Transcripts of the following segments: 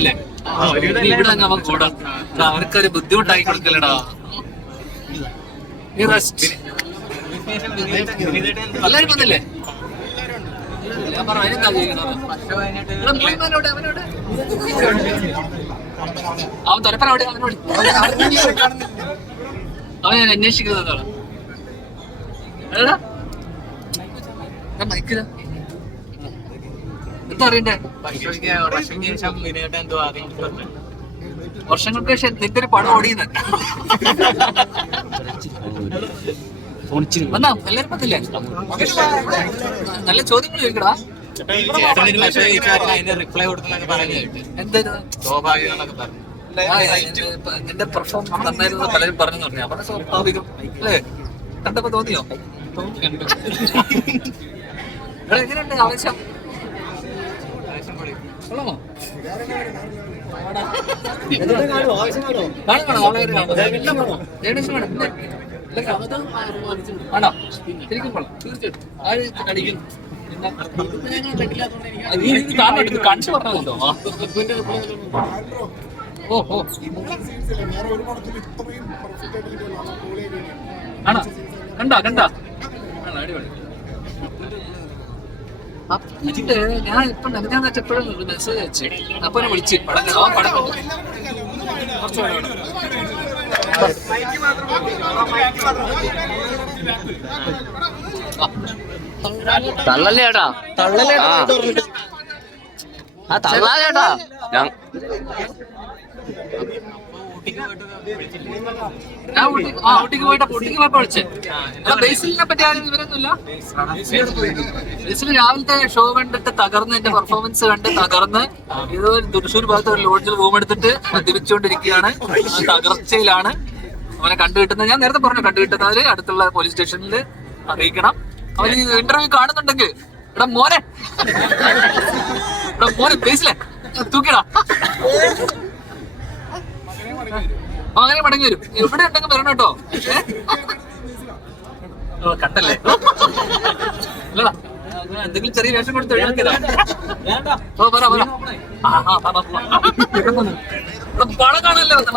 ഇവിടെ അങ്ങ് അവൻ കൂടാ എടാ, അവനക്കൊരു ബുദ്ധിമുട്ടായി കൊടുക്കലടാ. എല്ലാരും വന്നില്ലേ? ഞാൻ പറഞ്ഞു അതിനെന്താ? അവൻ തൊലപ്പന അവിടെ അവനോട് അവൻ ഞാൻ എടാ, മൈക്കിലാ എന്താ അറിയണ്ടേ വർഷങ്ങൾക്ക് ശേഷം നിന്റെ ഒരു പടം ഓടിയുന്ന വന്നാ എല്ലാരും പത്തില്ലേ നല്ല ചോദ്യങ്ങൾ ചോദിക്കടാ. റിപ്ലൈ കൊടുക്കുന്നൊക്കെ പറഞ്ഞു കേട്ടു. എന്താ? സ്വാഭാവികമെന്നൊക്കെ പറഞ്ഞു. ആ, നിന്റെ പെർഫോമൻസ് നന്നായിരുന്നു പലരും പറഞ്ഞു പറഞ്ഞു അവിടെ സ്വാഭാവികം. അല്ലേ? കണ്ടപ്പോ തോന്നിയോ? എങ്ങനെയുണ്ട്? ആവശ്യം ആണോ? ശരിക്കും കൊള്ളാം. തീർച്ചയായിട്ടും. ആര് അടിക്കും അത് നീ ഇത് കാണണം, എടുത്ത് കാണിച്ചു പറഞ്ഞല്ലോ ഓ ഓ. ആണോ? കണ്ടാ കണ്ടാ ആണോ അടിപൊളി എന്നിട്ട് ഞാൻ ഇപ്പൊ ഞാൻ എപ്പോഴും മെസ്സേജ് അയച്ചു. അപ്പൊ എന്നെ വിളിച്ച്. പടം. അവൻ പടം. തള്ളല്ലേ ചേട്ടാ തള്ളല്ലേ ആ തള്ളാ ചേട്ടാ. ഞാൻ ബേസിലിനെ രാവിലത്തെ ഷോ കണ്ടിട്ട് തകർന്ന് എന്റെ പെർഫോമൻസ് കണ്ട് തകർന്ന് ഒരു തൃശ്ശൂർ ഭാഗത്ത് ഒരു ലോഡ്ജിൽ റൂം എടുത്തിട്ട് മദ്യപിച്ചുകൊണ്ടിരിക്കുകയാണ് തകർച്ചയിലാണ് അവനെ കണ്ടുകിട്ടുന്നത് ഞാൻ നേരത്തെ പറഞ്ഞു കണ്ടുകിട്ടുന്നവര് അടുത്തുള്ള പോലീസ് സ്റ്റേഷനിൽ അറിയിക്കണം. അവൻ ഇന്റർവ്യൂ കാണുന്നുണ്ടെങ്കിൽ എടാ മോനെ. എടാ മോനെ ബേസിലെ. തൂക്കിടാ. അങ്ങനെ മടങ്ങി വരും. എവിടെ ഉണ്ടെങ്കിൽ വരണം കേട്ടോ. കണ്ടല്ലേ? എന്തെങ്കിലും ചെറിയ വേഷം കൊടുത്ത് ഓ പറ പറ. പണം കാണല്ലേ വന്നെ.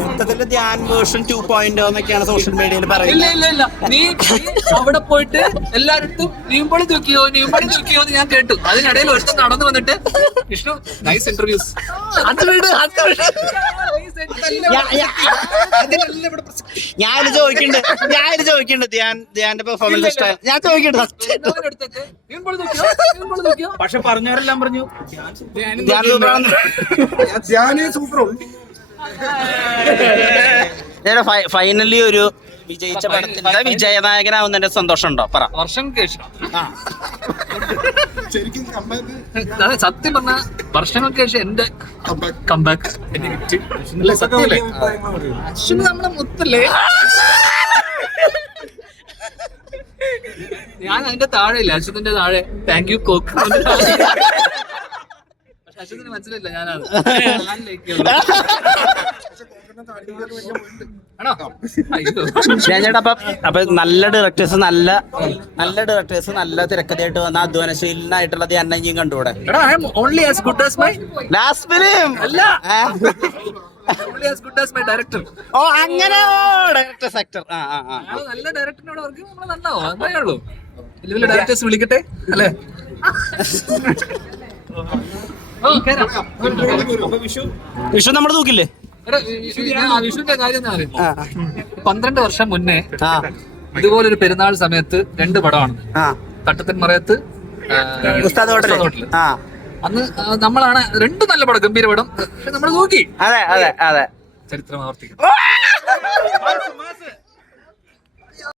മൊത്തത്തിൽ ധ്യാൻ വേർഷൻ ടു പോയിന്റ് എന്നൊക്കെയാണ് സോഷ്യൽ മീഡിയയിൽ പറയുന്നത്. നീ അവിടെ പോയിട്ട് എല്ലായിടത്തും നീമ്പളി തൂക്കിയോ നീമ്പളി തൂക്കിയോ എന്ന് ഞാൻ കേട്ടു. അതിനിടയിൽ ഒരുത്തം നടന്നു വന്നിട്ട് വിഷ്ണു നൈസ് ഇന്റർവ്യൂസ് അത് വീട് അത് ഞാനിത് ചോദിക്കണ്ട്. ഞാനിത് ചോദിക്കണ്ട്. ധ്യാൻ ധ്യാന്റെ പെർഫോമൻസ് ഇഷ്ടമായി ഞാൻ ചോദിക്കണ്ട് പക്ഷെ പറഞ്ഞവരെല്ലാം പറഞ്ഞു. ഫൈനലി ഒരു വിജയിച്ച പടത്തിന്റെ വിജയനായകനാവുന്നതിന്റെ സന്തോഷം ഉണ്ടോ പറ. വർഷങ്ങൾക്ക് അതെ സത്യം പറഞ്ഞ വർഷങ്ങൾക്ക് ശേഷം എന്റെ കമ്പാക്ക് അല്ല സത്യമല്ലേ അശ്വിന് നമ്മുടെ മുത്തല്ലേ? ഞാൻ അതിന്റെ താഴെ ഇല്ല അശ്വതിന്റെ താഴെ. താങ്ക് യു കോക്ക് പക്ഷെ അശ്വതിന് മനസ്സിലായില്ല ഞാനത് ഞാനിലേക്ക് ആണോ അയ്യോ ഞാൻ ചേട്ടാ അപ്പൊ അപ്പൊ നല്ല ഡയറക്ടേഴ്സ് നല്ല നല്ല ഡയറക്ടേഴ്സ് നല്ല തിരക്കഥയായിട്ട് വന്ന അധ്വാനശീലനായിട്ടുള്ള ഇനിയും കണ്ടുകൂടെ only as good as my last film അല്ല. Only as good as my director oh അങ്ങനെ ഓ ഡയറക്ടർ സെക്ടർ ആ ആ നല്ല ഡയറക്ടറിനോട് നമ്മൾ നന്നാവോ അതേ ഉള്ളൂ. വലിയ വലിയ ഡയറക്ടേഴ്സ് വിളിക്കട്ടെ അല്ലേ? വിഷു? നമ്മൾ തൂക്കില്ലേ? വിഷുവിന്റെ കാര്യം എന്താ അറിയുമോ? ആ. പന്ത്രണ്ട് വർഷം മുന്നേ ഇതുപോലെ ഇതുപോലൊരു പെരുന്നാൾ സമയത്ത് രണ്ട് പടമാണ്. തട്ടത്തിൻ മറയത്ത്. ആ അന്ന് നമ്മളാണ് രണ്ട് നല്ല പടം ഗംഭീര പടം പക്ഷെ നമ്മൾ നോക്കി. അതെ അതെ അതെ. ചരിത്രം ആവർത്തിക്കും